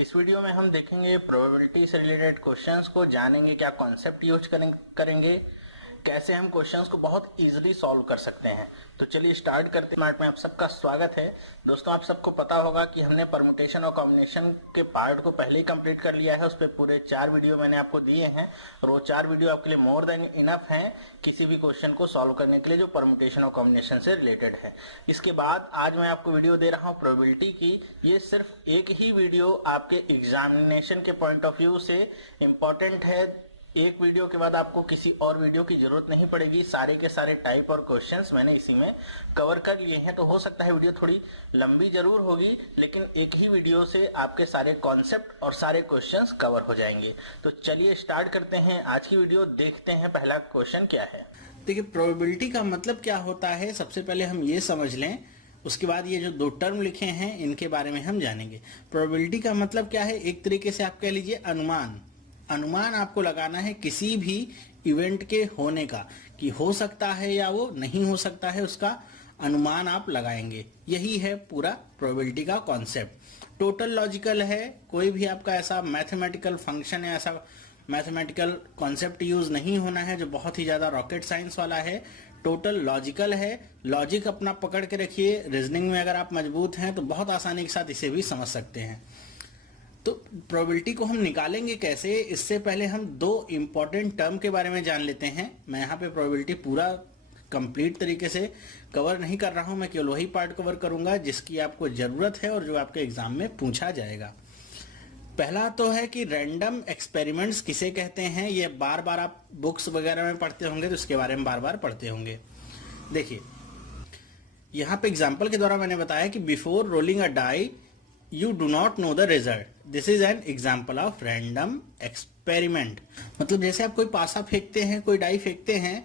इस वीडियो में हम देखेंगे प्रोबेबिलिटी से रिलेटेड क्वेश्चंस को, जानेंगे क्या कॉन्सेप्ट यूज करेंगे, कैसे हम क्वेश्चंस को बहुत इजीली सॉल्व कर सकते हैं। तो चलिए स्टार्ट करते हैं। स्मार्ट में आप सबका स्वागत है। दोस्तों, आप सबको पता होगा कि हमने परमुटेशन और कॉम्बिनेशन के पार्ट को पहले ही कंप्लीट कर लिया है। उस पर पूरे 4 वीडियो मैंने आपको दिए हैं और वो 4 वीडियो आपके लिए मोर देन इनफ हैं किसी भी क्वेश्चन को सॉल्व करने के लिए जो परमुटेशन और कॉम्बिनेशन से रिलेटेड है। इसके बाद आज मैं आपको वीडियो दे रहा हूँ प्रोबेबिलिटी की। ये सिर्फ एक ही वीडियो आपके एग्जामिनेशन के पॉइंट ऑफ व्यू से इम्पोर्टेंट है। एक वीडियो के बाद आपको किसी और वीडियो की जरूरत नहीं पड़ेगी। सारे के सारे टाइप और क्वेश्चंस मैंने इसी में कवर कर लिए हैं। तो हो सकता है वीडियो थोड़ी लंबी जरूर होगी, लेकिन एक ही वीडियो से आपके सारे कॉन्सेप्ट और सारे क्वेश्चंस कवर हो जाएंगे। तो चलिए स्टार्ट करते हैं आज की वीडियो। देखते हैं पहला क्वेश्चन क्या है। देखिए, प्रोबेबिलिटी का मतलब क्या होता है, सबसे पहले हम ये समझ लें। उसके बाद ये जो 2 टर्म लिखे हैं इनके बारे में हम जानेंगे। प्रोबेबिलिटी का मतलब क्या है, एक तरीके से आप कह लीजिए अनुमान आपको लगाना है किसी भी इवेंट के होने का, कि हो सकता है या वो नहीं हो सकता है, उसका अनुमान आप लगाएंगे। यही है पूरा प्रोबेबिलिटी का कॉन्सेप्ट। टोटल लॉजिकल है, कोई भी आपका ऐसा मैथमेटिकल फंक्शन है, ऐसा मैथमेटिकल कॉन्सेप्ट यूज नहीं होना है जो बहुत ही ज्यादा रॉकेट साइंस वाला है। टोटल लॉजिकल है। लॉजिक अपना पकड़ के रखिए। रीजनिंग में अगर आप मजबूत हैं तो बहुत आसानी के साथ इसे भी समझ सकते हैं। तो प्रोबेबिलिटी को हम निकालेंगे कैसे, इससे पहले हम 2 इंपॉर्टेंट टर्म के बारे में जान लेते हैं। मैं यहाँ पे प्रोबेबिलिटी पूरा कंप्लीट तरीके से कवर नहीं कर रहा हूं, मैं केवल वही पार्ट कवर करूंगा जिसकी आपको जरूरत है और जो आपके एग्जाम में पूछा जाएगा। पहला तो है कि रैंडम एक्सपेरिमेंट्स किसे कहते हैं। ये बार बार आप बुक्स वगैरह में पढ़ते होंगे तो इसके बारे में बार बार पढ़ते होंगे। देखिए, यहाँ पे एग्जाम्पल के द्वारा मैंने बताया कि before rolling a die you do not know the result. This is an example of random experiment. मतलब जैसे आप कोई पासा फेंकते हैं, कोई डाई फेंकते हैं,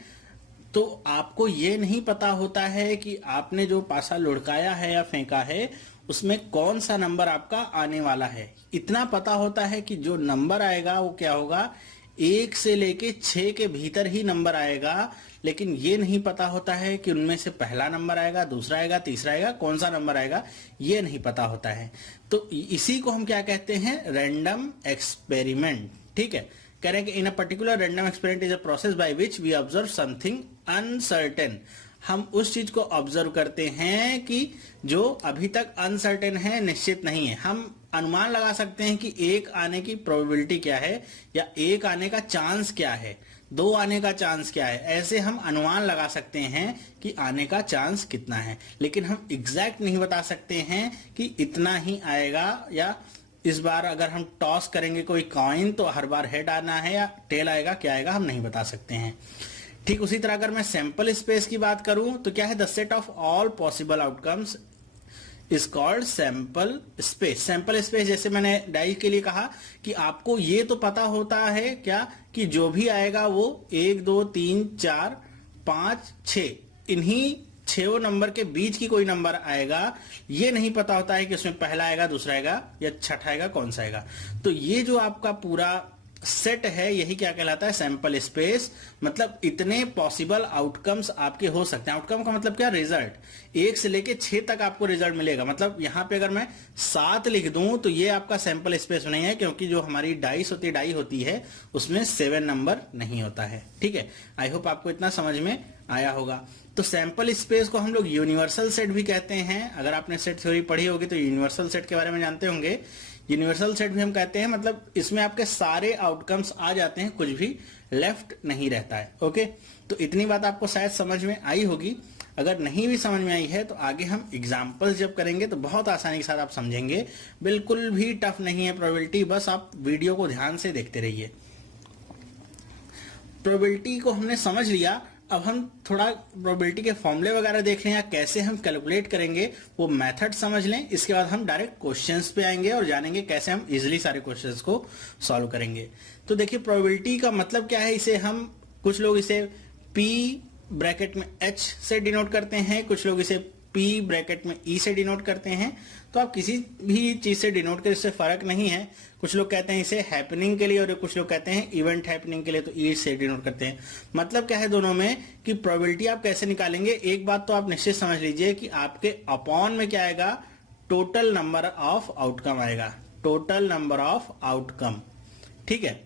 तो आपको ये नहीं पता होता है कि आपने जो पासा लुढ़काया है या फेंका है उसमें कौन सा नंबर आपका आने वाला है। इतना पता होता है कि जो नंबर आएगा वो क्या होगा, 1 से लेके 6 के भीतर ही नंबर आएगा। लेकिन ये नहीं पता होता है कि उनमें से पहला नंबर आएगा, दूसरा आएगा, तीसरा आएगा, कौन सा नंबर आएगा ये नहीं पता होता है। तो इसी को हम क्या कहते हैं, रैंडम एक्सपेरिमेंट। ठीक है, कह रहे हैं कि in a particular random experiment is a process by which we observe something uncertain. हम उस चीज को ऑब्जर्व करते हैं कि जो अभी तक अनसर्टेन है, निश्चित नहीं है। हम अनुमान लगा सकते हैं कि 1 आने की प्रोबेबिलिटी क्या है, या 1 आने का चांस क्या है, 2 आने का चांस क्या है। ऐसे हम अनुमान लगा सकते हैं कि आने का चांस कितना है, लेकिन हम एग्जैक्ट नहीं बता सकते हैं कि इतना ही आएगा, या इस बार अगर हम टॉस करेंगे कोई कॉइन तो हर बार हेड आना है या टेल आएगा, क्या आएगा हम नहीं बता सकते हैं। ठीक उसी तरह अगर मैं सैंपल स्पेस की बात करूं तो क्या है, the set of all possible outcomes is called sample space. Sample space जैसे मैंने डाई के लिए कहा कि आपको ये तो पता होता है क्या, कि जो भी आएगा वो 1 2 3 4 5 6 इन्हीं 6 नंबर के बीच की कोई नंबर आएगा। ये नहीं पता होता है कि उसमें पहला आएगा, दूसरा आएगा या छठा आएगा, कौन सा आएगा। तो ये जो आपका पूरा सेट है यही क्या कहलाता है, सैंपल स्पेस। मतलब इतने पॉसिबल आउटकम्स आपके हो सकते हैं। आउटकम का मतलब क्या, रिजल्ट। 1 से लेके 6 तक आपको रिजल्ट मिलेगा। मतलब यहां पे अगर मैं 7 लिख दूं तो ये आपका सैंपल स्पेस नहीं है, क्योंकि जो हमारी डाई होती है उसमें 7 नंबर नहीं होता है। ठीक है, आई होप आपको इतना समझ में आया होगा। तो सैंपल स्पेस को हम लोग यूनिवर्सल सेट भी कहते हैं। अगर आपने सेट थ्योरी पढ़ी होगी तो यूनिवर्सल सेट के बारे में जानते होंगे। यूनिवर्सल सेट भी हम कहते हैं, मतलब इसमें आपके सारे आउटकम्स आ जाते हैं, कुछ भी लेफ्ट नहीं रहता है। ओके, तो इतनी बात आपको शायद समझ में आई होगी। अगर नहीं भी समझ में आई है तो आगे हम एग्जाम्पल्स जब करेंगे तो बहुत आसानी के साथ आप समझेंगे। बिल्कुल भी टफ नहीं है प्रोबेबिलिटी, बस आप वीडियो को ध्यान से देखते रहिए। प्रोबेबिलिटी को हमने समझ लिया, अब हम थोड़ा प्रोबेबिलिटी के फॉर्मूले वगैरह देख लें या कैसे हम कैलकुलेट करेंगे वो मेथड समझ लें। इसके बाद हम डायरेक्ट क्वेश्चंस पे आएंगे और जानेंगे कैसे हम इजीली सारे क्वेश्चंस को सॉल्व करेंगे। तो देखिए, प्रोबेबिलिटी का मतलब क्या है, इसे हम कुछ लोग इसे P ब्रैकेट में H से डिनोट करते हैं, कुछ लोग इसे P ब्रैकेट में E से डिनोट करते हैं। तो आप किसी भी चीज से डिनोट करें, इससे फर्क नहीं है। कुछ लोग कहते हैं इसे हैपनिंग के लिए और कुछ लोग कहते हैं इवेंट हैपनिंग के लिए, तो ई से डिनोट करते हैं। मतलब क्या है दोनों में कि प्रोबेबिलिटी आप कैसे निकालेंगे। एक बात तो आप निश्चित समझ लीजिए कि आपके अपॉन में क्या आएगा, टोटल नंबर ऑफ आउटकम आएगा। Total number of outcome. ठीक है,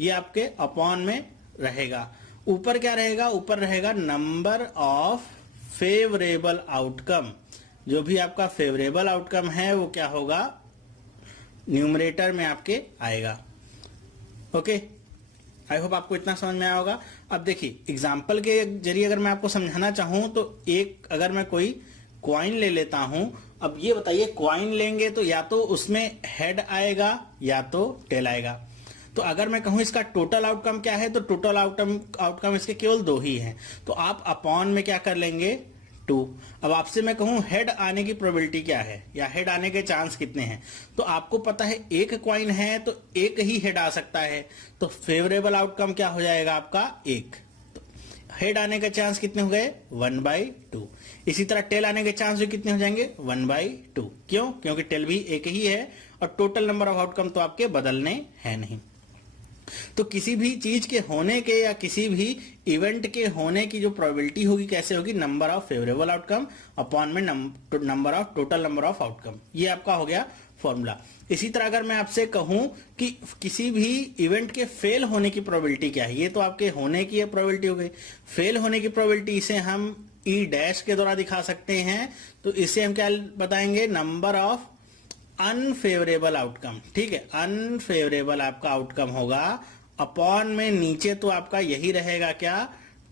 ये आपके अपॉन में रहेगा। ऊपर क्या रहेगा? ऊपर रहेगा नंबर ऑफ फेवरेबल आउटकम। जो भी आपका फेवरेबल आउटकम है वो क्या होगा? न्यूमरेटर में आपके आएगा। ओके, आई होप आपको इतना समझ में आया होगा। अब देखिए एग्जाम्पल के जरिए अगर मैं आपको समझाना चाहूं तो एक अगर मैं कोई क्वाइन ले लेता हूं, अब ये बताइए क्वाइन लेंगे तो या तो उसमें हेड आएगा या तो टेल आएगा। तो अगर मैं कहूं इसका टोटल आउटकम क्या है, तो टोटल आउटकम इसके केवल 2 ही हैं। तो आप अपॉन में क्या कर लेंगे? 2। अब आपसे मैं कहूं हेड आने की प्रोबेबिलिटी क्या है या हेड आने के चांस कितने हैं, तो आपको पता है एक क्वाइन है तो एक ही हेड आ सकता है। तो फेवरेबल आउटकम क्या हो जाएगा आपका? 1। तो हेड आने के चांस कितने हो गए? 1/2। इसी तरह टेल आने के चांस भी कितने हो जाएंगे? 1/2। क्यों? क्योंकि टेल भी एक ही है और टोटल नंबर ऑफ आउटकम तो आपके बदलने हैं नहीं। तो किसी भी चीज के होने के या किसी भी इवेंट के होने की जो प्रोबेबिलिटी होगी कैसे होगी? Number of favourable outcome upon में number of total number of outcome. ये आपका हो गया फॉर्मूला। इसी तरह अगर मैं आपसे कहूं कि किसी भी इवेंट के फेल होने की प्रोबेबिलिटी क्या है, ये तो आपके होने की प्रोबेबिलिटी हो गई। फेल होने की प्रोबेबिलिटी इसे हम ई डैश के द्वारा दिखा सकते हैं। तो इसे हम क्या बताएंगे? Number of unfavourable outcome. ठीक है, अनफेवरेबल आपका आउटकम होगा अपॉन में नीचे तो आपका यही रहेगा क्या?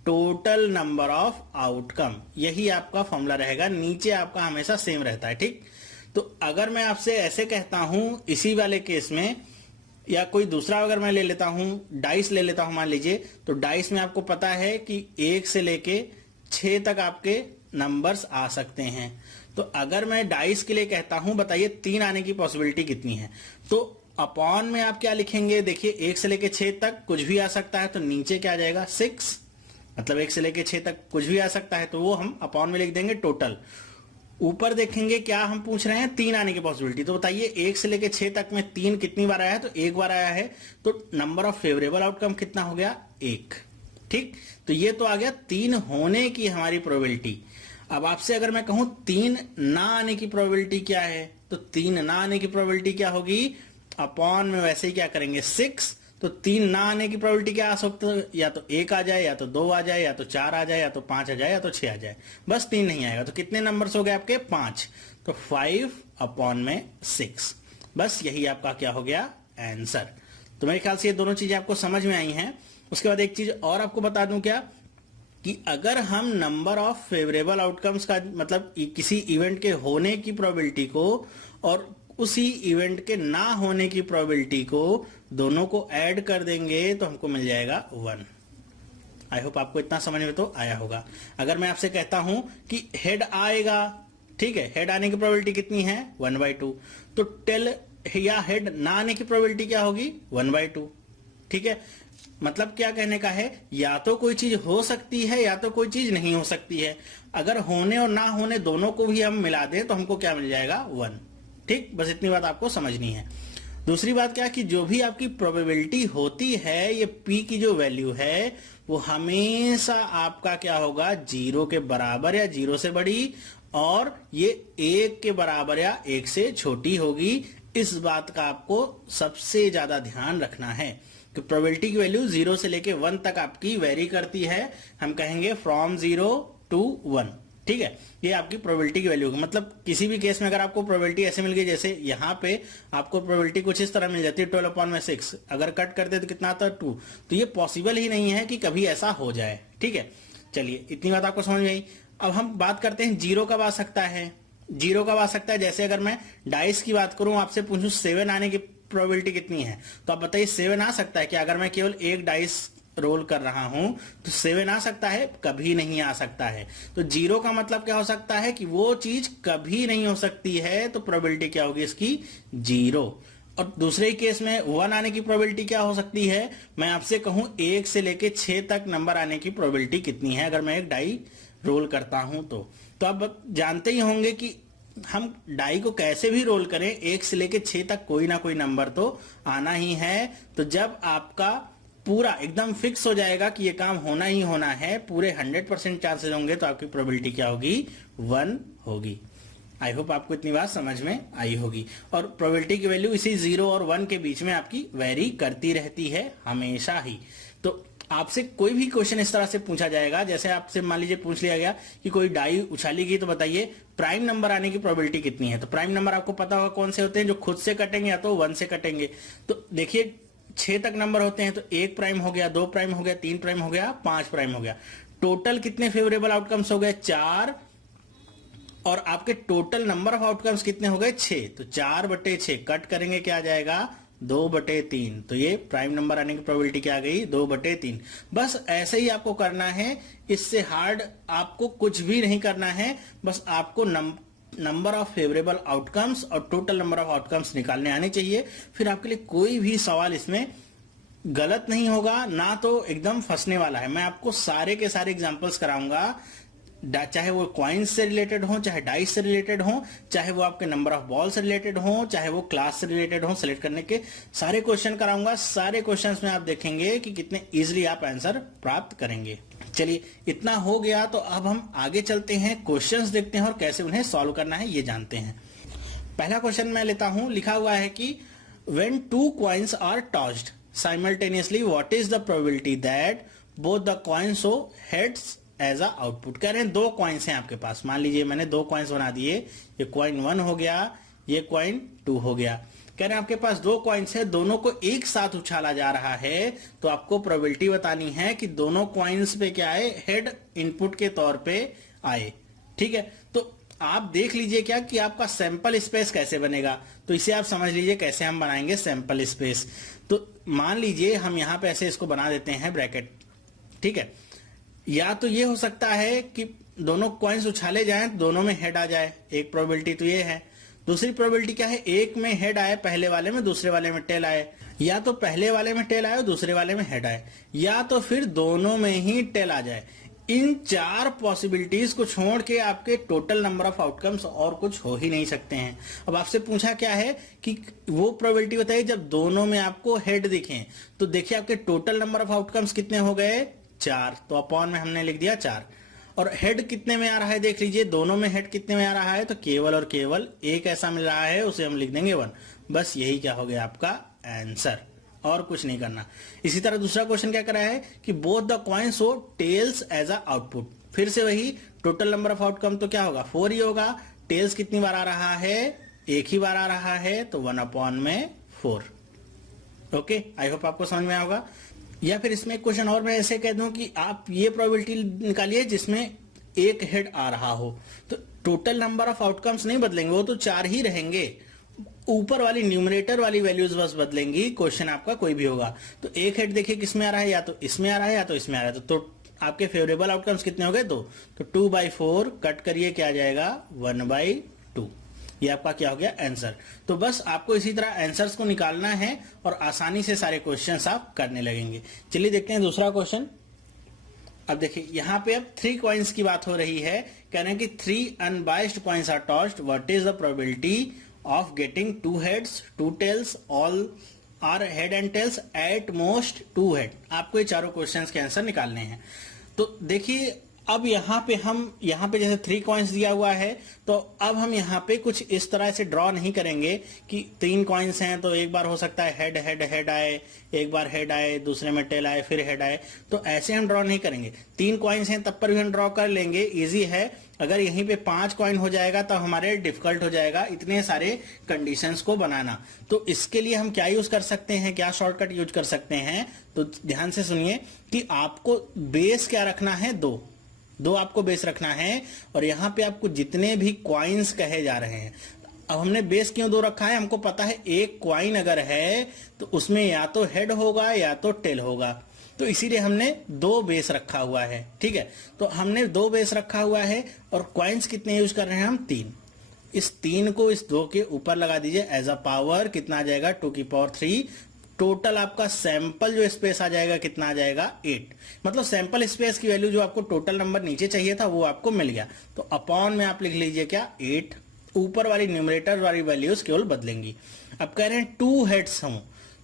Total number of outcome. यही आपका फॉर्मूला रहेगा, नीचे आपका हमेशा सेम रहता है। ठीक, तो अगर मैं आपसे ऐसे कहता हूं इसी वाले केस में, या कोई दूसरा अगर मैं ले लेता हूं, डाइस ले लेता हूं मान लीजिए, तो डाइस में आपको पता है कि 1 से लेके 6 तक आपके नंबर्स आ सकते हैं। तो अगर मैं डाइस के लिए कहता हूं बताइए 3 आने की पॉसिबिलिटी कितनी है, तो अपॉन में आप क्या लिखेंगे? देखिए 1 से लेके 6 तक कुछ भी आ सकता है, तो नीचे क्या आ जाएगा? 6। मतलब 1 से लेके 6 तक कुछ भी आ सकता है, तो वो हम अपॉन में लिख देंगे टोटल। ऊपर देखेंगे क्या हम पूछ रहे हैं? 3 आने की पॉसिबिलिटी। तो बताइए 1 से लेके 6 तक में 3 कितनी बार आया है? तो 1 बार आया है। तो नंबर ऑफ फेवरेबल आउटकम कितना हो गया? 1। ठीक, तो ये तो आ गया 3 होने की हमारी प्रोबेबिलिटी। अब आपसे अगर मैं कहूं 3 ना आने की प्रोबेबिलिटी क्या है, तो 3 ना आने की प्रोबेबिलिटी क्या होगी? अपॉन में वैसे ही क्या करेंगे? 6। तो 3 ना आने की प्रोबेबिलिटी क्या आ सकती है? या तो 1 आ जाए, या तो 2 आ जाए, या तो 4 आ जाए, या तो 5 आ जाए, या तो 6 आ जाए। बस 3 नहीं आएगा। तो कितने नंबर्स हो गए आपके? 5। तो 5/6। बस यही आपका क्या हो गया? आंसर। तो मेरे ख्याल से ये दोनों चीजें आपको समझ में आई हैं। उसके बाद एक चीज और आपको बता दूं क्या, कि अगर हम नंबर ऑफ फेवरेबल आउटकम्स का मतलब किसी इवेंट के होने की प्रोबेबिलिटी को और उसी इवेंट के ना होने की प्रोबेबिलिटी को दोनों को ऐड कर देंगे तो हमको मिल जाएगा 1। आई होप आपको इतना समझ में तो आया होगा। अगर मैं आपसे कहता हूं कि हेड आएगा, ठीक है, हेड आने की प्रोबेबिलिटी कितनी है? 1/2। तो टेल या हेड ना आने की प्रोबेबिलिटी क्या होगी? 1/2। ठीक है, मतलब क्या कहने का है? या तो कोई चीज हो सकती है या तो कोई चीज नहीं हो सकती है। अगर होने और ना होने दोनों को भी हम मिला दें तो हमको क्या मिल जाएगा? 1। ठीक, बस इतनी बात आपको समझनी है। दूसरी बात क्या, कि जो भी आपकी प्रोबेबिलिटी होती है, ये पी की जो वैल्यू है वो हमेशा आपका क्या होगा? 0 के बराबर या 0 से बड़ी, और ये 1 के बराबर या 1 से छोटी होगी। इस बात का आपको सबसे ज्यादा ध्यान रखना है कि प्रोबेबिलिटी की वैल्यू 0 से लेके 1 तक आपकी वेरी करती है। हम कहेंगे फ्रॉम 0 to 1। ठीक है, ये आपकी प्रोबेबिलिटी की वैल्यू होगी। मतलब किसी भी केस में अगर आपको प्रोबेबिलिटी ऐसे मिल गई, जैसे यहाँ पे आपको प्रोबेबिलिटी कुछ इस तरह मिल जाती है 12/6, अगर कट करते तो कितना आता है? 2। तो ये पॉसिबल ही नहीं है कि कभी ऐसा हो जाए। ठीक है, चलिए इतनी बात आपको समझ में आई। अब हम बात करते हैं 0 कब आ सकता है। 0 कब आ सकता है? जैसे अगर मैं डाइस की बात करूं, आपसे पूछूं 7 आने की प्रोबेबिलिटी कितनी है, तो आप बताइए 7 आ सकता है कि अगर मैं केवल एक डाइस रोल कर रहा हूं तो 7 आ सकता है? कभी नहीं आ सकता है। तो 0 का मतलब क्या हो सकता है? कि वो चीज कभी नहीं हो सकती है। तो प्रोबेबिलिटी क्या होगी इसकी? 0। और दूसरे केस में 1 आने की प्रोबेबिलिटी क्या हो सकती है? मैं आपसे कहूं 1 से लेके 6 तक नंबर आने की प्रोबेबिलिटी कितनी है अगर मैं एक डाई रोल करता हूं तो आप जानते ही होंगे कि हम डाई को कैसे भी रोल करें 1 से लेके 6 तक कोई ना कोई नंबर तो आना ही है। तो जब आपका पूरा एकदम फिक्स हो जाएगा कि ये काम होना ही होना है, पूरे 100% चांसेस होंगे, तो आपकी प्रोबेबिलिटी क्या होगी? 1 होगी। आई होप आपको इतनी बात समझ में आई होगी। और प्रोबेबिलिटी की वैल्यू इसी 0 और 1 के बीच में आपकी वेरी करती रहती है हमेशा ही। तो आपसे कोई भी क्वेश्चन इस तरह से पूछा जाएगा, जैसे आपसे मान लीजिए पूछ लिया गया कि कोई डाई उछाली गई, तो बताइए प्राइम नंबर आने की प्रोबेबिलिटी कितनी है। तो प्राइम नंबर आपको पता होगा कौन से होते हैं, जो खुद से कटेंगे या तो 1 से कटेंगे। तो देखिए 6 तक नंबर होते हैं, तो 1 प्राइम हो गया, 2 प्राइम हो गया, 3 प्राइम हो गया, 5 प्राइम हो गया। टोटल कितने फेवरेबल आउटकम्स हो गए, 4। और आपके टोटल नंबर ऑफ आउटकम्स कितने हो गए, 6। तो 4/6 कट करेंगे, क्या आ जाएगा, 2/3। तो ये प्राइम नंबर आने की प्रोबेबिलिटी क्या आ गई, 2/3। बस ऐसे ही आपको करना है, इससे हार्ड आपको कुछ भी नहीं करना है। बस आपको नंबर ऑफ फेवरेबल आउटकम्स और टोटल नंबर ऑफ आउटकम्स निकालने आने चाहिए। फिर आपके लिए कोई भी सवाल इसमें गलत नहीं होगा, ना तो एकदम फंसने वाला है। मैं आपको सारे के सारे एग्जांपल्स कराऊंगा, चाहे वो क्वाइंस से रिलेटेड हो, चाहे डाइस से रिलेटेड हो, चाहे वो आपके नंबर ऑफ बॉल से रिलेटेड हो, चाहे वो क्लास से रिलेटेड हो, सेलेक्ट करने के सारे क्वेश्चन कराऊंगा। सारे क्वेश्चंस में आप देखेंगे कि कितने इजीली आप आंसर प्राप्त करेंगे। चलिए इतना हो गया, तो अब हम आगे चलते हैं, क्वेश्चंस देखते हैं और कैसे उन्हें सॉल्व करना है ये जानते हैं। पहला क्वेश्चन मैं लेता हूं, लिखा हुआ है कि when 2 coins are tossed simultaneously what is the probability that both the coins show heads as a output। कह रहे हैं 2 कॉइन्स हैं आपके पास, मान लीजिए मैंने 2 कॉइन्स बना दिए, ये कॉइन 1 हो गया, ये कॉइन 2 हो गया। कह रहे हैं आपके पास 2 कॉइन्स है, दोनों को एक साथ उछाला जा रहा है, तो आपको प्रोबेबिलिटी बतानी है कि दोनों कॉइन्स पे क्या आए, हेड इनपुट के तौर पे आए। ठीक है, तो आप देख लीजिए क्या कि आपका सैंपल स्पेस कैसे बनेगा। तो इसे आप समझ लीजिए कैसे हम बनाएंगे सैंपल स्पेस। तो मान लीजिए हम यहां पे ऐसे इसको बना देते हैं ब्रैकेट। ठीक है, या तो ये हो सकता है कि दोनों कॉइन्स उछाले जाएं तो दोनों में हेड आ जाए, एक प्रोबेबिलिटी तो ये है। दूसरी प्रोबेबिलिटी क्या है, एक में हेड आए पहले वाले में, दूसरे वाले में टेल आए, या तो पहले वाले में टेल आए और दूसरे वाले में हेड आए, या तो फिर दोनों में ही टेल आ जाए। इन 4 पॉसिबिलिटीज को छोड़ के आपके टोटल नंबर ऑफ आउटकम्स और कुछ हो ही नहीं सकते हैं। अब आपसे पूछा क्या है कि वो प्रोबेबिलिटी बताइए जब दोनों में आपको हेड दिखें। तो देखिए आपके टोटल नंबर ऑफ आउटकम्स कितने हो गए, 4। तो अपॉन में हमने लिख दिया 4। और हेड कितने में आ रहा है, देख लीजिए दोनों में हेड कितने में आ रहा है, तो केवल और केवल एक ऐसा मिल रहा है, उसे हम लिख देंगे 1। बस यही क्या हो गया आपका आंसर, और कुछ नहीं करना। इसी तरह दूसरा क्वेश्चन क्या करा है कि both the coins show tails as a output. फिर से वही टोटल नंबर ऑफ आउटकम तो क्या होगा, 4 ही होगा। टेल्स कितनी बार आ रहा है, एक ही बार आ रहा है, तो 1/4। ओके, आई होप आपको समझ में आएगा। या फिर इसमें क्वेश्चन और मैं ऐसे कह दूं कि आप ये प्रोबेबिलिटी निकालिए जिसमें एक हेड आ रहा हो, तो टोटल नंबर ऑफ आउटकम्स नहीं बदलेंगे, वो तो 4 ही रहेंगे, ऊपर वाली न्यूमरेटर वाली वैल्यूज बस बदलेंगी। क्वेश्चन आपका कोई भी होगा, तो एक हेड देखिए किसमें आ रहा है, या तो इसमें आ रहा है या तो इसमें आ रहा है। तो आपके फेवरेबल आउटकम्स कितने हो गए, 2। तो 2/4 कट करिए, क्या आ जाएगा, 1/2। ये आपका क्या हो गया, आंसर। तो बस आपको इसी तरह आंसर्स को निकालना है और आसानी से सारे क्वेश्चंस आप करने लगेंगे। चलिए देखते हैं दूसरा क्वेश्चन। अब देखिए यहाँ पे अब 3 कॉइन्स की बात हो रही है। कह रहे हैं कि 3 unbiased coins are tossed, what is the probability of getting 2 heads 2 tails, all are head and tails, at most 2 head। आपको ये चारों क्वेश्चंस के आंसर निकालने हैं। तो देखिए अब यहाँ पे जैसे 3 कॉइन्स दिया हुआ है, तो अब हम यहाँ पे कुछ इस तरह से ड्रॉ नहीं करेंगे कि 3 कॉइन्स हैं तो एक बार हो सकता है हेड हेड हेड आए, एक बार हेड आए, दूसरे में टेल आए, फिर हेड आए। तो ऐसे हम ड्रॉ नहीं करेंगे। 3 कॉइन्स हैं तब पर भी हम ड्रॉ कर लेंगे, इजी है। अगर यहीं पे 5 कॉइन हो जाएगा तो हमारे डिफिकल्ट हो जाएगा इतने सारे कंडीशंस को बनाना। तो इसके लिए हम क्या यूज कर सकते हैं, क्या शॉर्टकट यूज कर सकते हैं, तो ध्यान से सुनिए कि आपको बेस क्या रखना है, 2 आपको बेस रखना है। और यहाँ पे आपको जितने भी क्वाइंस कहे जा रहे हैं, अब हमने बेस क्यों 2 रखा है, हमको पता है एक क्वाइन अगर है तो उसमें या तो हेड होगा या तो टेल होगा, तो इसीलिए हमने 2 बेस रखा हुआ है। ठीक है, तो हमने 2 बेस रखा हुआ है और क्वाइंस कितने यूज कर रहे हैं हम, 3। इस 3 को इस 2 के ऊपर लगा दीजिए एज अ पावर, कितना आ जाएगा, 2⁻3। टोटल आपका सैंपल जो स्पेस आ जाएगा कितना आ जाएगा, 8। मतलब सैंपल स्पेस की वैल्यू जो आपको टोटल नंबर नीचे चाहिए था वो आपको मिल गया। तो अपॉन में आप लिख लीजिए क्या, 8। ऊपर वाली न्यूमरेटर वाली वैल्यूज केवल बदलेंगी। अब कह रहे हैं 2 हेड्स हों,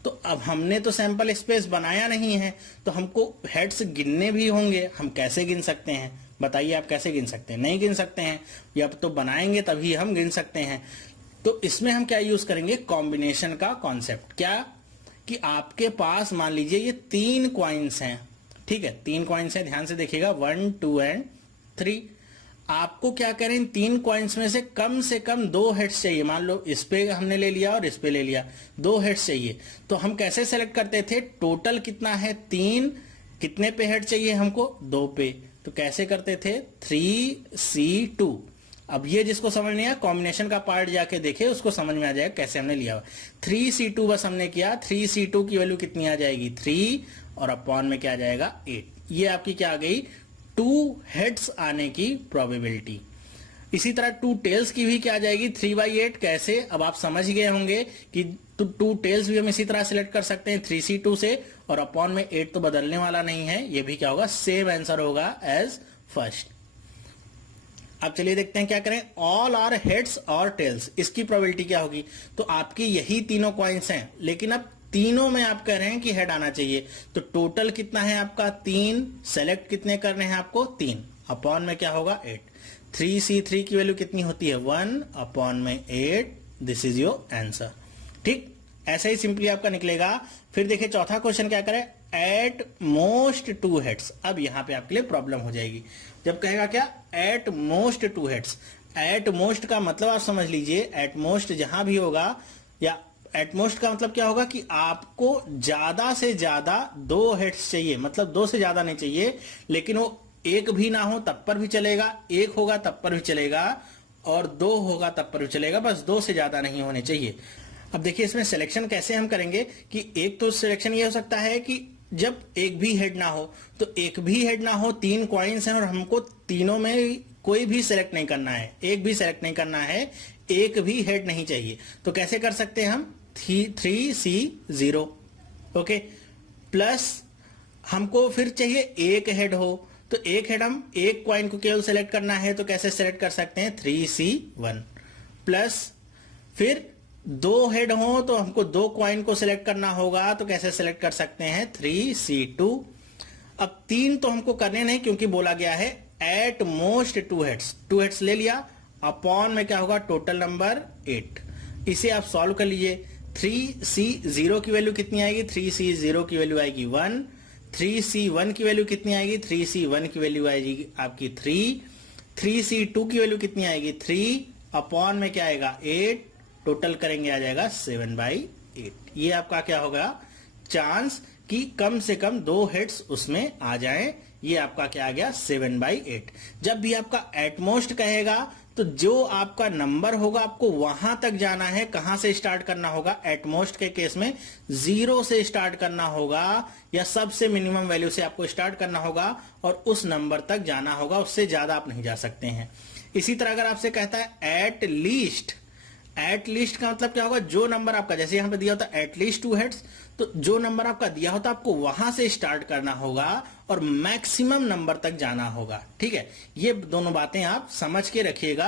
तो अब हमने तो सैंपल स्पेस बनाया नहीं है, तो हमको हेड्स गिनने भी होंगे। हम कैसे गिन सकते हैं, बताइए आप कैसे गिन सकते हैं? नहीं गिन सकते हैं, या तो बनाएंगे तभी हम गिन सकते हैं। तो इसमें हम क्या यूज करेंगे? कॉम्बिनेशन का कॉन्सेप्ट। क्या कि आपके पास मान लीजिए ये 3 कॉइन्स हैं, ठीक है, 3 कॉइन्स हैं, ध्यान से देखिएगा 1, 2 एंड 3। आपको क्या करें, इन 3 कॉइन्स में से कम 2 हेड्स चाहिए। मान लो इस पे हमने ले लिया और इस पे ले लिया, 2 हेड्स चाहिए। तो हम कैसे सेलेक्ट करते थे? टोटल कितना है 3, कितने पे हेड चाहिए हमको? 2 पे। तो कैसे करते थे? 3C2। अब ये जिसको समझ नहीं आया, कॉम्बिनेशन का पार्ट जाके देखे, उसको समझ में आ जाएगा कैसे हमने लिया हुआ। 3C2 बस हमने किया। 3C2 की वैल्यू कितनी आ जाएगी? 3, और अपॉन में क्या आ जाएगा? 8। ये आपकी क्या आ गई? 2 हेड्स आने की प्रोबेबिलिटी। इसी तरह 2 टेल्स की भी क्या आ जाएगी? 3/8। कैसे? अब आप समझ गए होंगे कि 2 टेल्स भी हम इसी तरह सिलेक्ट कर सकते हैं 3C2 से, और अपॉन में 8 तो बदलने वाला नहीं है। ये भी क्या होगा? सेम आंसर होगा एज फर्स्ट। अब चलिए देखते हैं क्या करें। ऑल आर हेड्स और टेल्स, इसकी प्रोबेबिलिटी क्या होगी? तो आपकी यही तीनों कॉइन्स हैं, लेकिन अब तीनों में आप कह रहे हैं कि हेड आना चाहिए। तो टोटल कितना है आपका? 3। सेलेक्ट कितने करने हैं आपको? 3। अपॉन में क्या होगा? 8। 3C3 की वैल्यू कितनी होती है? 1, अपॉन में 8। This is your answer. ठीक, ऐसे ही सिंपली आपका निकलेगा। फिर देखिए चौथा क्वेश्चन क्या करें? At most 2 heads. अब यहां पे आपके लिए प्रॉब्लम हो जाएगी जब कहेगा क्या? At most 2 heads. At most का मतलब आप समझ लीजिए, एट मोस्ट जहां भी होगा, या एट मोस्ट का मतलब क्या होगा कि आपको ज्यादा से ज्यादा 2 हेड्स चाहिए। मतलब 2 से ज्यादा नहीं चाहिए, लेकिन वो 1 भी ना हो तब पर भी चलेगा, 1 होगा तब पर भी चलेगा, और 2 होगा तब पर भी चलेगा, बस 2 से ज्यादा नहीं होने चाहिए। अब देखिए इसमें सिलेक्शन कैसे हम करेंगे कि एक तो सिलेक्शन ये हो सकता है कि जब एक भी हेड ना हो, तो एक भी हेड ना हो, 3 कॉइन्स हैं और हमको तीनों में कोई भी सेलेक्ट नहीं करना है, एक भी सेलेक्ट नहीं करना है, एक भी हेड नहीं चाहिए। तो कैसे कर सकते हैं हम? 3C0। ओके, प्लस हमको फिर चाहिए एक हेड हो, तो एक हेड, हम एक कॉइन को केवल सेलेक्ट करना है, तो कैसे सेलेक्ट कर सकते हैं? 3C1। प्लस फिर 2 हेड हो तो हमको 2 कॉइन को सिलेक्ट करना होगा, तो कैसे सिलेक्ट कर सकते हैं? 3C2। अब 3 तो हमको करने नहीं, क्योंकि बोला गया है एट मोस्ट 2 हेड्स। 2 हेड्स ले लिया, अपॉन में क्या होगा? Total number 8। इसे आप सॉल्व कर लीजिए। 3C0 की वैल्यू कितनी आएगी? 3C0 की वैल्यू आएगी 1। 3C1 की वैल्यू कितनी आएगी? 3C1 की वैल्यू आएगी आपकी 3। 3C2 की वैल्यू कितनी आएगी? 3, अपॉन में क्या आएगा? 8। टोटल करेंगे आ जाएगा 7/8। ये आपका क्या होगा? चांस कि कम से कम 2 हेड्स उसमें आ जाएं। ये आपका क्या आ गया? 7/8। जब भी आपका एटमोस्ट कहेगा, तो जो आपका नंबर होगा आपको वहां तक जाना है। कहां से स्टार्ट करना होगा? एटमोस्ट के केस में 0 से स्टार्ट करना होगा, या सबसे मिनिमम वैल्यू से आपको स्टार्ट करना होगा और उस नंबर तक जाना होगा, उससे ज्यादा आप नहीं जा सकते हैं। इसी तरह अगर आपसे कहता है एट लीस्ट, एट लीस्ट का मतलब क्या होगा? जो नंबर आपका, जैसे यहां पे दिया होता है एटलीस्ट 2 हेड्स, तो जो नंबर आपका दिया होता है आपको वहां से स्टार्ट करना होगा और मैक्सिमम नंबर तक जाना होगा। ठीक है, ये दोनों बातें आप समझ के रखिएगा,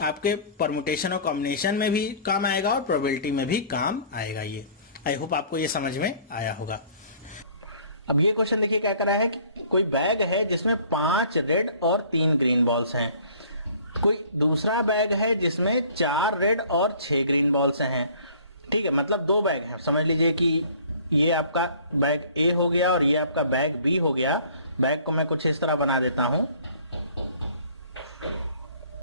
आपके परमुटेशन और कॉम्बिनेशन में भी काम आएगा और प्रोबेबिलिटी में भी काम आएगा। ये आई होप आपको ये समझ में आया होगा। अब ये क्वेश्चन देखिए क्या करा है कि कोई बैग है जिसमें 5 रेड और 3 ग्रीन बॉल्स हैं। कोई दूसरा बैग है जिसमें 4 रेड और 6 ग्रीन बॉल्स हैं। ठीक है, मतलब 2 बैग हैं। समझ लीजिए कि ये आपका बैग ए हो गया और ये आपका बैग बी हो गया। बैग को मैं कुछ इस तरह बना देता हूं।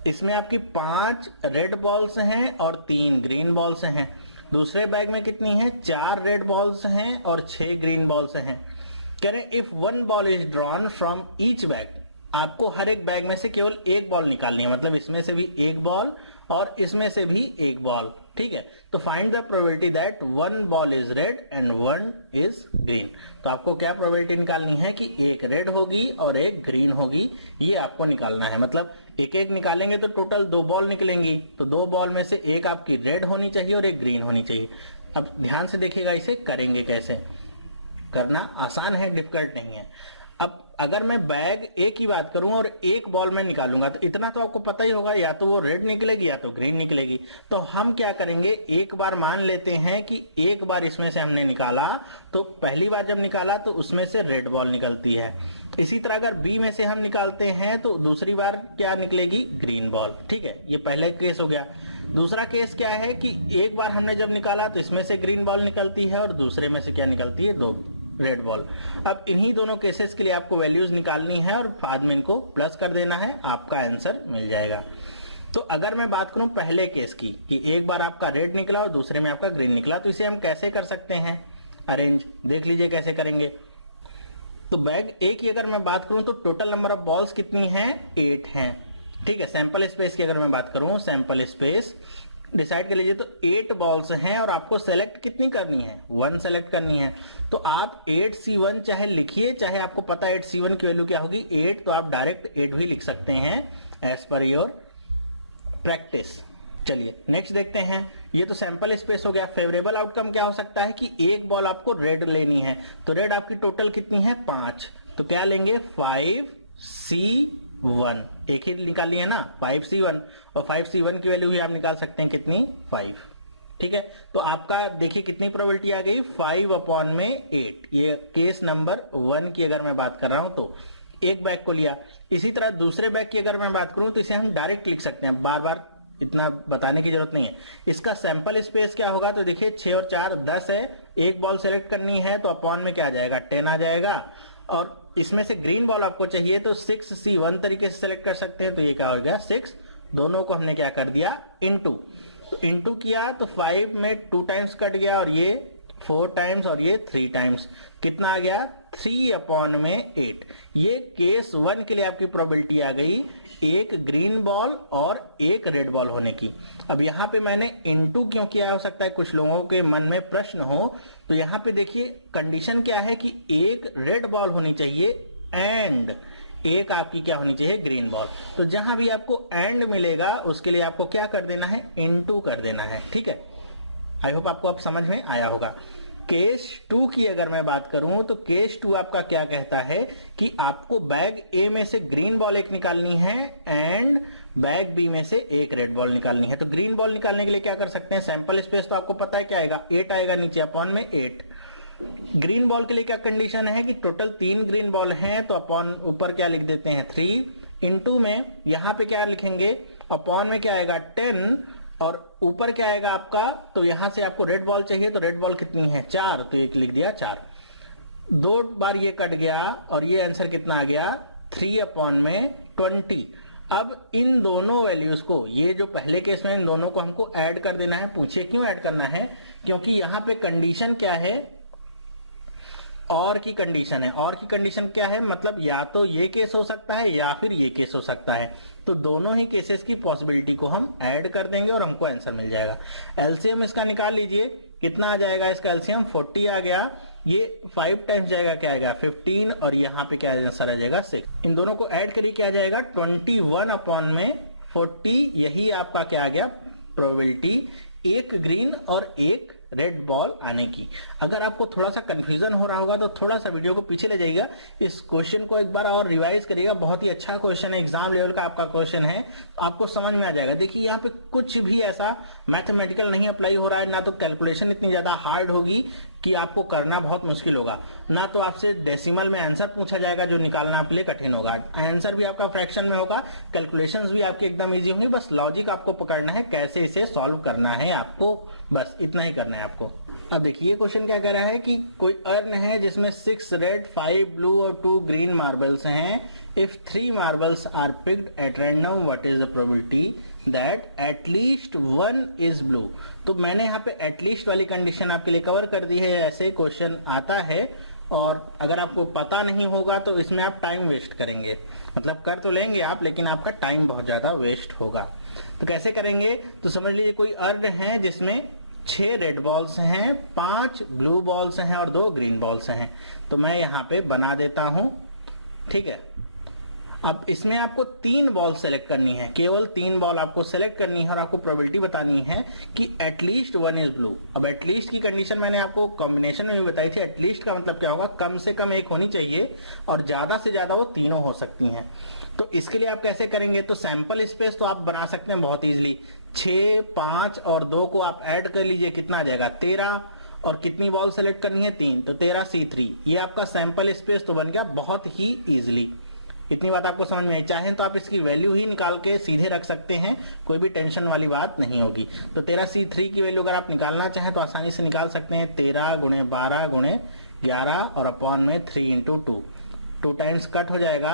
इसमें आपकी 5 रेड बॉल्स हैं और 3 ग्रीन बॉल्स हैं। दूसरे बैग में कितनी है? 4 रेड बॉल्स हैं और 6 ग्रीन बॉल्स हैं। कह रहे if 1 ball is drawn from each bag, आपको हर एक बैग में से केवल एक बॉल निकालनी है। मतलब इसमें से भी एक बॉल और इसमें से भी एक बॉल। ठीक है, तो find the probability that 1 ball is red and 1 is green. तो आपको क्या प्रोबेबिलिटी निकालनी है कि एक रेड होगी और एक ग्रीन होगी, ये आपको निकालना है। मतलब एक एक निकालेंगे तो टोटल 2 बॉल निकलेंगी, तो 2 बॉल में से एक आपकी रेड होनी चाहिए और एक ग्रीन होनी चाहिए। अब ध्यान से देखिएगा इसे करेंगे कैसे। करना आसान है, डिफिकल्ट नहीं है। अब अगर मैं बैग ए की बात करूं और एक बॉल में निकालूंगा तो इतना तो आपको पता ही होगा, या तो वो रेड निकलेगी या तो ग्रीन निकलेगी। तो हम क्या करेंगे, एक बार मान लेते हैं कि एक बार इसमें से हमने निकाला, तो पहली बार जब निकाला तो उसमें से रेड बॉल निकलती है। इसी तरह अगर बी में से हम निकालते हैं तो दूसरी बार क्या निकलेगी, ग्रीन बॉल। ठीक है, ये पहला केस हो गया। दूसरा केस क्या है कि एक बार हमने जब निकाला तो इसमें से ग्रीन बॉल निकलती है और दूसरे में से क्या निकलती है, दो रेड बॉल। अब इन्हीं दोनों केसेस के लिए आपको वैल्यूज निकालनी है और बाद में इनको प्लस कर देना है, आपका आंसर मिल जाएगा। तो अगर मैं बात करूं पहले केस की कि एक बार आपका रेड निकला और दूसरे में आपका ग्रीन निकला, तो इसे हम कैसे कर सकते हैं अरेंज, देख लीजिए कैसे करेंगे। तो बैग ए की अगर मैं बात करूं तो टोटल नंबर ऑफ बॉल्स कितनी है, 8 हैं। ठीक है, सैंपल स्पेस की अगर मैं बात करूं, सैंपल स्पेस डिसाइड कर लीजिए, तो 8 बॉल्स हैं और आपको सेलेक्ट कितनी करनी है, 1 सेलेक्ट करनी है। तो आप 8C1 चाहे लिखिए, चाहे आपको पता है 8C1 की वैल्यू क्या होगी 8, तो आप डायरेक्ट 8 भी लिख सकते हैं एज पर योर प्रैक्टिस। चलिए नेक्स्ट देखते हैं। ये तो सैंपल स्पेस हो गया। फेवरेबल आउटकम क्या हो सकता है कि एक बॉल आपको रेड लेनी है, तो रेड आपकी टोटल कितनी है, 5। तो क्या लेंगे, 5C1, एक ही निकाली है ना 5C1, और 5C1 की वैल्यू भी आप निकाल सकते हैं कितनी, 5। ठीक है, तो आपका देखिए कितनी प्रोबेबिलिटी आ गई, 5/8। ये केस नंबर 1 की अगर मैं बात कर रहा हूं तो एक बैग को लिया। इसी तरह दूसरे बैग की अगर मैं बात करूं तो इसे हम डायरेक्ट लिख सकते हैं, बार बार इतना बताने की जरूरत नहीं है। इसका सैंपल स्पेस क्या होगा, तो देखिए 6 और 4 10 है, एक बॉल सेलेक्ट करनी है तो अपॉन में क्या आ जाएगा, 10 आ जाएगा। और इसमें से ग्रीन बॉल आपको चाहिए तो 6C1 तरीके से सेलेक्ट कर सकते हैं, तो ये क्या हो गया 6। दोनों को हमने क्या कर दिया, इनटू। तो इनटू किया तो 5 में 2 टाइम्स कट गया और ये 4 टाइम्स और ये 3 टाइम्स, कितना आ गया, 3/8। ये केस 1 के लिए आपकी प्रोबेबिलिटी आ गई, एक ग्रीन बॉल और एक रेड बॉल होने की। अब यहाँ पे मैंने इनटू क्यों किया, हो सकता है कुछ लोगों के मन में प्रश्न हो। तो यहाँ पे देखिए कंडीशन क्या है कि एक रेड बॉल होनी चाहिए एंड एक आपकी क्या होनी चाहिए, ग्रीन बॉल। तो जहां भी आपको एंड मिलेगा उसके लिए आपको क्या कर देना है, इनटू कर देना है। ठीक है, आई होप आपको अब समझ में आया होगा। केस 2 की अगर मैं बात करूं तो केस 2 आपका क्या कहता है कि आपको बैग ए में से ग्रीन बॉल एक निकालनी है एंड बैग बी में से एक रेड बॉल निकालनी है। तो ग्रीन बॉल निकालने के लिए क्या कर सकते हैं, सैंपल स्पेस तो आपको पता है क्या आएगा, 8 आएगा नीचे, अपॉन में 8। ग्रीन बॉल के लिए क्या कंडीशन है कि टोटल 3 ग्रीन बॉल हैं, तो अपॉन ऊपर क्या लिख देते हैं 3, इनटू में यहाँ पे क्या लिखेंगे, अपॉन में क्या आएगा 10 और ऊपर क्या आएगा आपका, तो यहां से आपको रेड बॉल चाहिए, तो रेड बॉल कितनी है 4, तो एक लिख दिया 4। 2 बार ये कट गया और ये आंसर कितना आ गया, 3/20। अब इन दोनों वैल्यूज को, ये जो पहले केस में इन दोनों को हमको ऐड कर देना है। पूछिए क्यों ऐड करना है, क्योंकि यहाँ पे कंडीशन क्या है, और की कंडीशन है। और की कंडीशन क्या है, मतलब या तो ये केस हो सकता है या फिर ये केस हो सकता है। तो दोनों ही केसेस की पॉसिबिलिटी को हम ऐड कर देंगे और हमको आंसर मिल जाएगा। एलसीएम इसका निकाल लीजिए, कितना आ जाएगा इसका एलसीएम, 40 आ गया। ये 5 टाइम्स जाएगा, क्या आएगा 15, और यहाँ पे क्या आंसर आ जाएगा 6। इन दोनों को ऐड करिए, क्या आ जाएगा 21/40। यही आपका क्या आ गया, प्रोबेबिलिटी एक ग्रीन और एक रेड बॉल आने की। अगर आपको थोड़ा सा कंफ्यूजन हो रहा होगा तो थोड़ा सा वीडियो को पीछे ले जाइएगा, इस क्वेश्चन को एक बार और रिवाइज करिएगा। बहुत ही अच्छा क्वेश्चन है, एग्जाम लेवल का आपका क्वेश्चन है, तो आपको समझ में आ जाएगा। देखिए यहाँ पे कुछ भी ऐसा मैथमेटिकल नहीं अप्लाई हो रहा है, ना तो कैलकुलेशन इतनी ज्यादा हार्ड होगी कि आपको करना बहुत मुश्किल होगा, ना तो आपसे डेसिमल में आंसर पूछा जाएगा जो निकालना आपके लिए कठिन होगा। आंसर भी आपका फ्रैक्शन में होगा, कैलकुलेशंस भी आपके एकदम इजी होंगे। बस लॉजिक आपको पकड़ना है, कैसे इसे सॉल्व करना है आपको, बस इतना ही करना है आपको। अब देखिए क्वेश्चन क्या कह रहा है कि कोई अर्न है जिसमें 6 रेड 5 ब्लू और 2 ग्रीन मार्बल्स हैं। If 3 marbles are picked at random, what is the probability that at least 1 is blue. तो मैंने यहाँ पे एटलीस्ट वाली कंडीशन आपके लिए कवर कर दी है, ऐसे क्वेश्चन आता है। और अगर आपको पता नहीं होगा तो इसमें आप टाइम वेस्ट करेंगे, मतलब कर तो लेंगे आप, लेकिन आपका टाइम बहुत ज्यादा वेस्ट होगा। तो कैसे करेंगे, तो समझ लीजिए कोई अर्न है जिसमें 6 रेड बॉल्स हैं, 5 ब्लू बॉल्स हैं और 2 ग्रीन बॉल्स हैं। तो मैं यहाँ पे बना देता हूं, ठीक है। अब इसमें आपको 3 बॉल सेलेक्ट करनी है, केवल 3 बॉल आपको सेलेक्ट करनी है और आपको प्रोबेबिलिटी बतानी है कि एटलीस्ट 1 इज ब्लू। अब एटलीस्ट की कंडीशन मैंने आपको कॉम्बिनेशन में भी बताई थी। एटलीस्ट का मतलब क्या होगा, कम से कम एक होनी चाहिए और ज्यादा से ज्यादा वो तीनों हो सकती हैं। तो इसके लिए आप कैसे करेंगे, तो सैंपल स्पेस तो आप बना सकते हैं बहुत इजीली। 6, 5 और 2 को आप ऐड कर लीजिए, कितना आ जाएगा 13, और कितनी बॉल सेलेक्ट करनी है 3, तो 13C3। ये आपका सैंपल स्पेस तो बन गया बहुत ही इजीली। इतनी बात आपको समझ में आई। चाहे तो आप इसकी वैल्यू ही निकाल के सीधे रख सकते हैं, कोई भी टेंशन वाली बात नहीं होगी। तो 13C3 की वैल्यू अगर आप निकालना चाहें तो आसानी से निकाल सकते हैं। 13 गुणे 12 गुणे 11 और अपॉन में 3 इंटू 2, 2 टाइम्स कट हो जाएगा,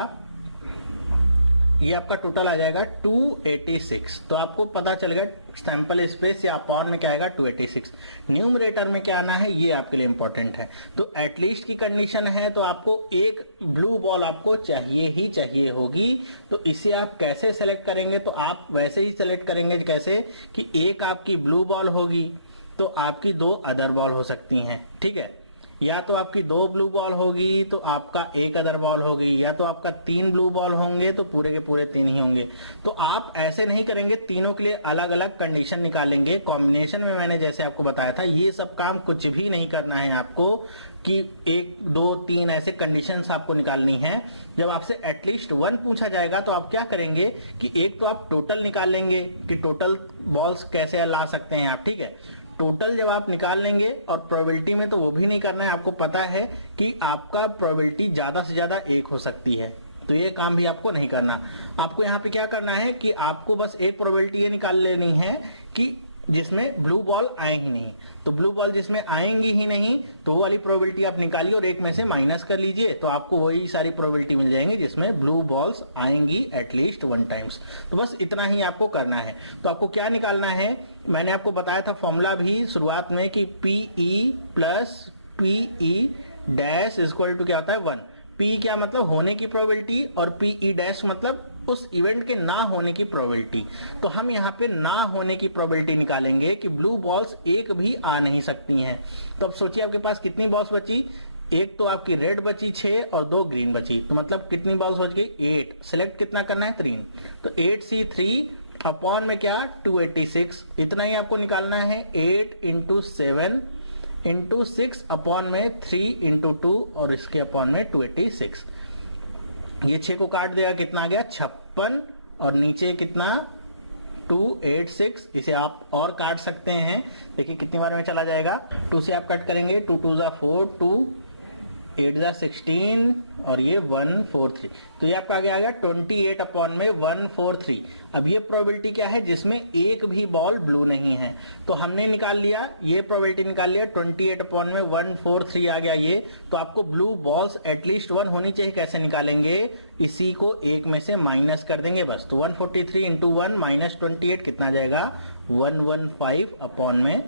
ये आपका टोटल आ जाएगा 286। तो आपको पता चलेगा सैंपल स्पेस या अपॉन में क्या आएगा 286। न्यूमरेटर में क्या आना है ये आपके लिए इंपॉर्टेंट है। तो एटलीस्ट की कंडीशन है तो आपको एक ब्लू बॉल आपको चाहिए ही चाहिए होगी। तो इसे आप कैसे सेलेक्ट करेंगे, तो आप वैसे ही सेलेक्ट करेंगे कैसे कि एक आपकी ब्लू बॉल होगी तो आपकी 2 अदर बॉल हो सकती हैं, ठीक है। या तो आपकी 2 ब्लू बॉल होगी तो आपका 1 अदर बॉल होगी, या तो आपका 3 ब्लू बॉल होंगे तो पूरे के पूरे 3 ही होंगे। तो आप ऐसे नहीं करेंगे, तीनों के लिए अलग अलग कंडीशन निकालेंगे। कॉम्बिनेशन में मैंने जैसे आपको बताया था ये सब काम कुछ भी नहीं करना है आपको कि 1, 2, 3 ऐसे कंडीशंस आपको निकालनी है। जब आपसे एटलीस्ट 1 पूछा जाएगा तो आप क्या करेंगे कि एक तो आप टोटल निकाल लेंगे कि टोटल बॉल्स कैसे ला सकते हैं आप, ठीक है। टोटल जब आप निकाल लेंगे, और प्रोबेबिलिटी में तो वो भी नहीं करना है, आपको पता है कि आपका प्रोबेबिलिटी ज्यादा से ज्यादा 1 हो सकती है, तो ये काम भी आपको नहीं करना। आपको यहाँ पे क्या करना है कि आपको बस एक प्रोबेबिलिटी ये निकाल लेनी है कि जिसमें ब्लू बॉल आए ही नहीं। तो ब्लू बॉल जिसमें आएंगी ही नहीं तो वो वाली प्रोबेबिलिटी आप निकालिए और एक में से माइनस कर लीजिए, तो आपको वही सारी प्रोबेबिलिटी मिल जाएंगी जिसमें ब्लू बॉल्स आएंगी एटलीस्ट 1 टाइम्स। तो बस इतना ही आपको करना है। तो आपको क्या निकालना है, मैंने आपको बताया था फॉर्मूला भी शुरुआत में कि PE plus PE dash equal to क्या होता है 1। P क्या मतलब होने की प्रोबेबिलिटी और PE डैश मतलब उस इवेंट के ना होने की प्रोबेबिलिटी। तो हम यहाँ पे ना होने की प्रोबेबिलिटी निकालेंगे कि ब्लू बॉल्स एक भी आ नहीं सकती हैं। तो अब सोचिए आपके पास कितनी बॉल्स बची, एक तो आपकी रेड बची 6 और 2 ग्रीन बची, तो मतलब कितनी बॉल्स बच गई 8। सिलेक्ट कितना करना है 3, तो 8C3 अपॉन में क्या 286, इतना ही आपको निकालना है। 8 इंटू 7 इंटू 6 अपॉन में 3 इंटू 2 और इसके अपॉन में 286। ये 6 को काट देगा, कितना आ गया 56 और नीचे कितना 286। इसे आप और काट सकते हैं, देखिए कितनी बार में चला जाएगा। 2 से आप कट करेंगे, 2 2 जा 4, 2 8 जा 16 और ये 143। तो ये आपका आगे आ गया 28 अपॉन में 143। अब ये प्रोबेबिलिटी क्या है जिसमें एक भी बॉल ब्लू नहीं है, तो हमने निकाल लिया, ये प्रोबेबिलिटी निकाल लिया 28 अपॉन में 143 आ गया ये। तो आपको ब्लू बॉल्स एटलीस्ट 1 होनी चाहिए, कैसे निकालेंगे, इसी को एक में से माइनस कर देंगे बस। तो 143 इंटू 1 माइनस 28 कितना आ जाएगा 115 अपॉन में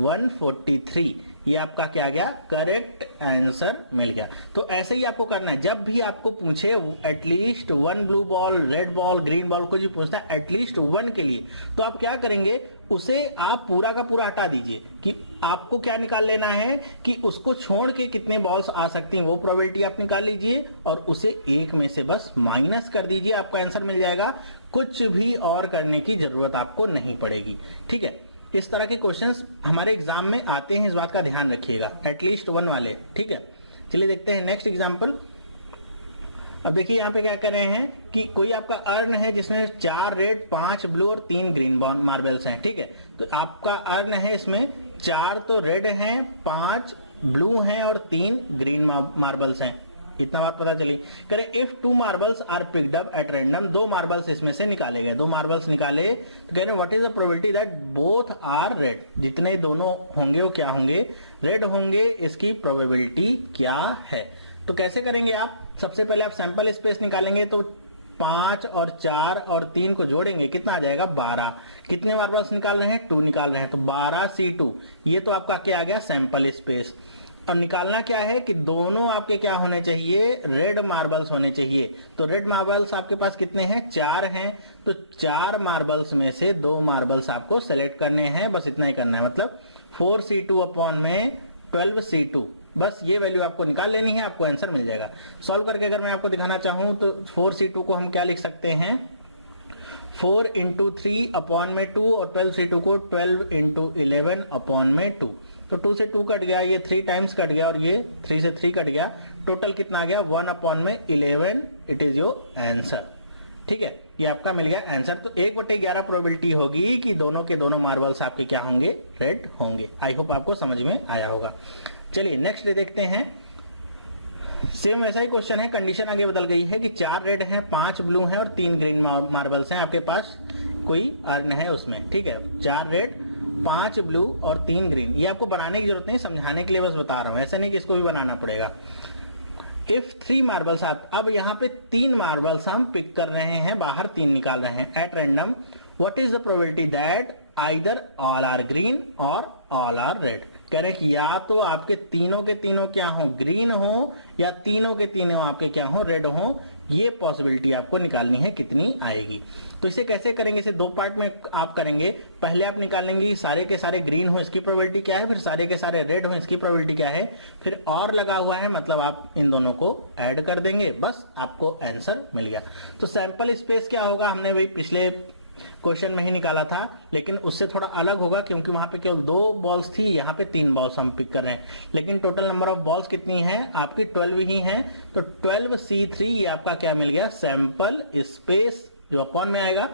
143। ये आपका क्या आ गया करेक्ट आंसर मिल गया। तो ऐसे ही आपको करना है, जब भी आपको पूछे at least 1 blue ball, red ball, green ball को जो पूछता है एटलीस्ट 1 के लिए, तो आप क्या करेंगे उसे आप पूरा का पूरा हटा दीजिए कि आपको क्या निकाल लेना है कि उसको छोड़ के कितने बॉल्स आ सकती हैं वो प्रोबेबिलिटी आप निकाल लीजिए और उसे एक में से बस माइनस कर दीजिए, आपका आंसर मिल जाएगा। कुछ भी और करने की जरूरत आपको नहीं पड़ेगी, ठीक है। इस तरह के क्वेश्चंस हमारे एग्जाम में आते हैं, इस बात का ध्यान रखिएगा, एटलीस्ट 1 वाले, ठीक है। चलिए देखते हैं नेक्स्ट एग्जांपल। अब देखिए यहाँ पे क्या कर रहे हैं कि कोई आपका अर्न है जिसमें 4 रेड, 5 ब्लू और 3 ग्रीन मार्बल्स हैं, ठीक है। तो आपका अर्न है इसमें 4 तो रेड हैं, 5 ब्लू हैं और 3 ग्रीन मार्बल्स हैं। इतना बात पता चली। करें if 2 marbles are picked up at random, 2 marbles इसमें से निकाले गए, 2 मार्बल्स निकाले, तो कह रहे हैं what is the probability that both are red, जितने दोनों होंगे वो क्या होंगे रेड होंगे, इसकी प्रोबेबिलिटी क्या है। तो कैसे करेंगे आप, सबसे पहले आप सैंपल स्पेस निकालेंगे, तो 5 और 4 और 3 को जोड़ेंगे, कितना आ जाएगा 12। कितने मार्बल्स निकाल रहे हैं 2 निकाल रहे हैं, तो 12C2। ये तो आपका क्या आ गया सैंपल स्पेस। और निकालना क्या है कि दोनों आपके क्या होने चाहिए रेड मार्बल्स होने चाहिए। तो रेड मार्बल्स आपके पास कितने हैं 4 हैं, तो 4 मार्बल्स में से 2 मार्बल्स आपको सेलेक्ट करने हैं, बस इतना ही करना है। मतलब 4C2 अपॉन में 12C2, बस ये वैल्यू आपको निकाल लेनी है, आपको आंसर मिल जाएगा। सॉल्व करके अगर मैं आपको दिखाना चाहूं तो 4c2 को हम क्या लिख सकते हैं, 4 इंटू 3 अपॉन में 2 और 12c2 को 12 इंटू 11 अपॉन में 2। तो 2 से 2 कट गया, ये 3 टाइम्स कट गया और ये 3 से 3 कट गया, टोटल कितना आ गया 1 अपॉन में 11। It is your answer. ठीक है, ये आपका मिल गया आंसर। तो 1/11 प्रोबेबिलिटी होगी कि दोनों के दोनों मार्बल्स आपके क्या होंगे, रेड होंगे। आई होप आपको समझ में आया होगा। चलिए नेक्स्ट देखते हैं। सेम वैसा ही क्वेश्चन है, कंडीशन आगे बदल गई है कि 4 रेड हैं, 5 ब्लू हैं और 3 ग्रीन मार्बल्स हैं आपके पास, कोई अर्न है उसमें। ठीक है, 4 रेड 5 ब्लू और 3 ग्रीन। ये आपको बनाने की जरूरत नहीं, समझाने के लिए बस बता रहा हूं, ऐसा नहीं कि इसको भी बनाना पड़ेगा। इफ 3 मार्बल्स, आप अब यहाँ पे 3 मार्बल्स हम पिक कर रहे हैं, बाहर 3 निकाल रहे हैं at random. What is the probability that either all are green और ऑल आर रेड। कह रहे कि या तो आपके तीनों के तीनों क्या हो, ग्रीन हो, या तीनों के तीनों आपके क्या हो, रेड हो। ये पॉसिबिलिटी आपको निकालनी है, कितनी आएगी। तो इसे कैसे करेंगे, इसे 2 पार्ट में आप करेंगे। पहले आप निकालेंगे सारे के सारे ग्रीन हो, इसकी प्रोबेबिलिटी क्या है, फिर सारे के सारे रेड हो, इसकी प्रोबेबिलिटी क्या है, फिर और लगा हुआ है मतलब आप इन दोनों को ऐड कर देंगे, बस आपको आंसर मिल गया। तो सैंपल स्पेस क्या होगा, हमने वही पिछले क्वेश्चन में ही निकाला था, लेकिन उससे थोड़ा अलग होगा क्योंकि वहां पे केवल 2 बॉल्स थी, यहाँ पे 3 बॉल्स हम पिक कर रहे हैं। लेकिन टोटल नंबर ऑफ बॉल्स कितनी है आपकी, 12 ही है। तो 12c3 ये आपका क्या मिल गया, सैंपल स्पेस, जो अपॉन में आएगा।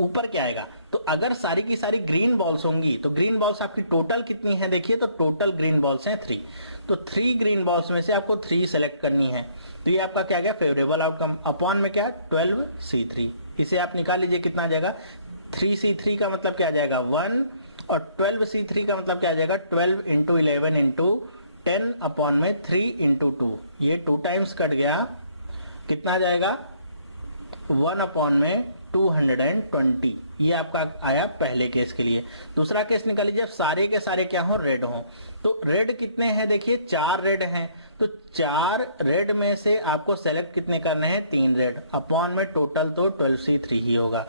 ऊपर क्या आएगा, तो अगर सारी की सारी ग्रीन बॉल्स होंगी तो ग्रीन बॉल्स आपकी टोटल कितनी है, देखिए तो टोटल ग्रीन बॉल्स हैं 3। तो 3 ग्रीन बॉल्स में से आपको 3 सेलेक्ट करनी है। तो ये आपका क्या गया, फेवरेबल आउटकम। अपॉन में क्या, 12c3। इसे आप निकाल लीजिए, कितना आ जाएगा, 3c3 का मतलब क्या आ जाएगा 1, और 12c3 का मतलब क्या आ जाएगा 12 इंटू 11 इंटू 10 अपॉन में 3 इंटू 2। ये 2 टाइम्स कट गया, कितना आ जाएगा 1 अपॉन में 220। ये आपका आया पहले केस के लिए। दूसरा केस निकाल लीजिए, अब सारे के सारे क्या हो, रेड हो। तो रेड कितने हैं, देखिए 4 रेड हैं। तो 4 रेड में से आपको सेलेक्ट कितने करने हैं, 3 रेड। अपॉन में टोटल तो 12c3 ही होगा।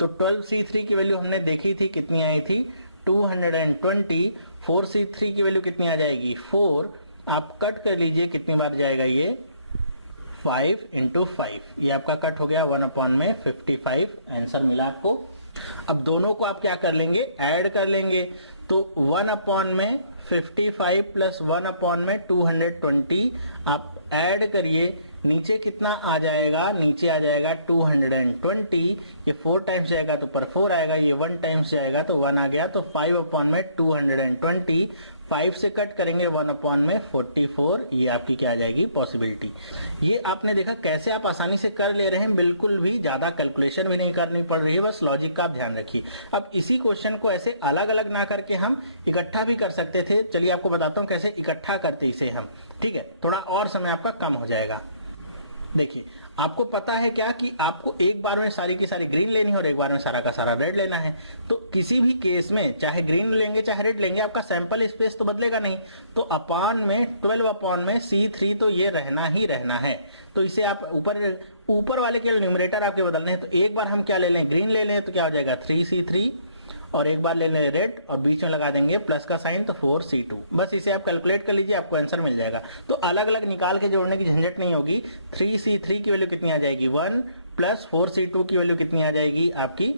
तो 12c3 की वैल्यू हमने देखी थी, कितनी आई थी 220। 4c3 की वैल्यू कितनी आ जाएगी 4। आप कट कर लीजिए, कितनी बार जाएगा ये 5 इंटू 5। ये आपका कट हो गया 1 अपॉन में 55। आंसर मिला आपको। अब दोनों को आप क्या कर लेंगे, ऐड कर लेंगे। तो 1 अपॉन में 55 प्लस 1 अपॉन में 220 आप ऐड करिए, नीचे कितना आ जाएगा, नीचे आ जाएगा 220। ये 4 टाइम्स जाएगा तो पर 4 आएगा, ये 1 टाइम्स जाएगा तो 1 आ गया। तो 5 अपॉन में 220, 5 से कट करेंगे 1 अपॉन में 44। ये आपकी क्या आ जाएगी, पॉसिबिलिटी। ये आपने देखा कैसे आप आसानी से कर ले रहे हैं, बिल्कुल भी ज्यादा कैलकुलेशन भी नहीं करनी पड़ रही है, बस लॉजिक का ध्यान रखिए। अब इसी क्वेश्चन को ऐसे अलग अलग ना करके हम इकट्ठा भी कर सकते थे। चलिए आपको बताता हूँ कैसे इकट्ठा करते इसे हम। ठीक है, थोड़ा और समय आपका कम हो जाएगा। देखिए, आपको पता है क्या कि आपको एक बार में सारी की सारी ग्रीन लेनी है और एक बार में सारा का सारा रेड लेना है। तो किसी भी केस में चाहे ग्रीन लेंगे चाहे रेड लेंगे, आपका सैंपल स्पेस तो बदलेगा नहीं। तो अपॉन में 12 अपॉन में c3 तो ये रहना ही रहना है। तो इसे आप ऊपर वाले के न्यूमरेटर आपके बदलने हैं। तो एक बार हम क्या ले लें, ग्रीन ले लें, तो क्या हो जाएगा 3c3, और एक बार ले लें रेड और बीच में लगा देंगे प्लस का साइन, तो 4c2। बस इसे आप कैलकुलेट कर लीजिए, आपको आंसर मिल जाएगा। तो अलग अलग निकाल के जोड़ने की झंझट नहीं होगी। 3c3 की वैल्यू कितनी आ जाएगी 1, प्लस 4c2 की वैल्यू कितनी आ जाएगी आपकी,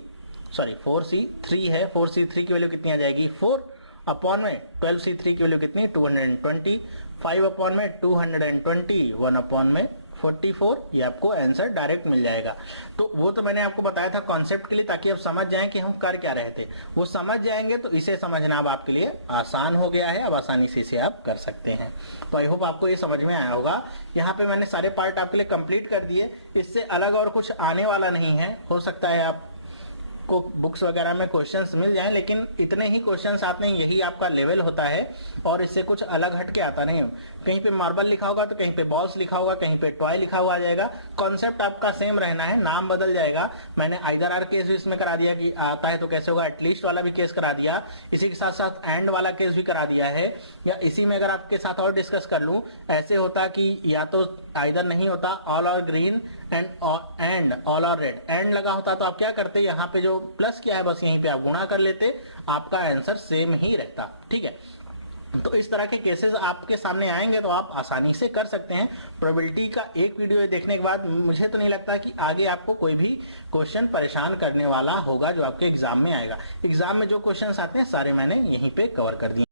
सॉरी 4c3 है, 4c3 की वैल्यू कितनी आ जाएगी 4, अपॉन में 12c3 की वैल्यू कितनी 220, 5 अपॉन में 220, 1 अपॉन में 44। ये आपको आंसर डायरेक्ट मिल जाएगा। तो वो तो मैंने आपको बताया था कॉन्सेप्ट के लिए, ताकि आप समझ जाएं कि हम कर क्या रहे थे। वो समझ जाएंगे तो इसे समझना अब आपके लिए आसान हो गया है, अब आसानी से इसे आप कर सकते हैं। तो आई होप आपको ये समझ में आया होगा। यहाँ पे मैंने सारे पार्ट आपके लिए कंप्लीट कर दिए, इससे अलग और कुछ आने वाला नहीं है। हो सकता है आप को बुक्स वगैरह में क्वेश्चंस मिल जाएं, लेकिन इतने ही क्वेश्चंस आते हैं, यही आपका लेवल होता है और इससे कुछ अलग हटके आता नहीं है। कहीं पे मार्बल लिखा होगा तो कहीं पे बॉल्स लिखा होगा, कहीं पे टॉय लिखा हुआ आ जाएगा। कॉन्सेप्ट आपका सेम रहना है, नाम बदल जाएगा। मैंने आइदर आर केस भी इसमें करा दिया कि आता है तो कैसे होगा, एटलीस्ट वाला भी केस करा दिया, इसी के साथ साथ एंड वाला केस भी करा दिया है। या इसी में अगर आपके साथ और डिस्कस कर लूं, ऐसे होता कि या तो आइदर नहीं होता ऑल और ग्रीन एंड ऑल और रेड, एंड लगा होता तो आप क्या करते, यहाँ पे जो प्लस किया है बस यहीं पे आप गुणा कर लेते, आपका आंसर सेम ही रहता। ठीक है, तो इस तरह के केसेस आपके सामने आएंगे तो आप आसानी से कर सकते हैं। प्रोबेबिलिटी का एक वीडियो देखने के बाद मुझे तो नहीं लगता कि आगे आपको कोई भी क्वेश्चन परेशान करने वाला होगा जो आपके एग्जाम में आएगा। एग्जाम में जो क्वेश्चन आते हैं सारे मैंने यहीं पे कवर कर दिए।